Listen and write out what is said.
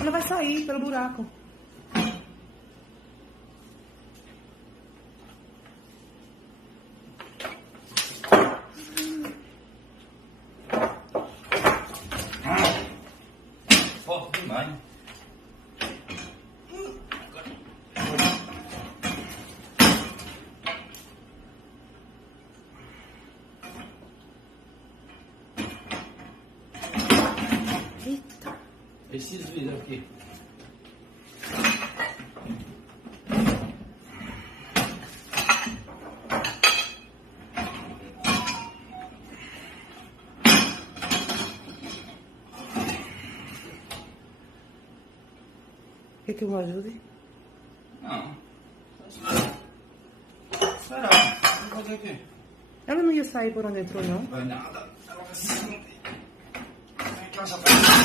Ela vai sair pelo buraco. Forte demais. Eita. Esses vidros aqui. Quer que eu ajude? Não. Será? Vou fazer o quê? Ela não ia sair por onde entrou, não? Não vai nada. Ela vai se esconder. Vem cá, já vai.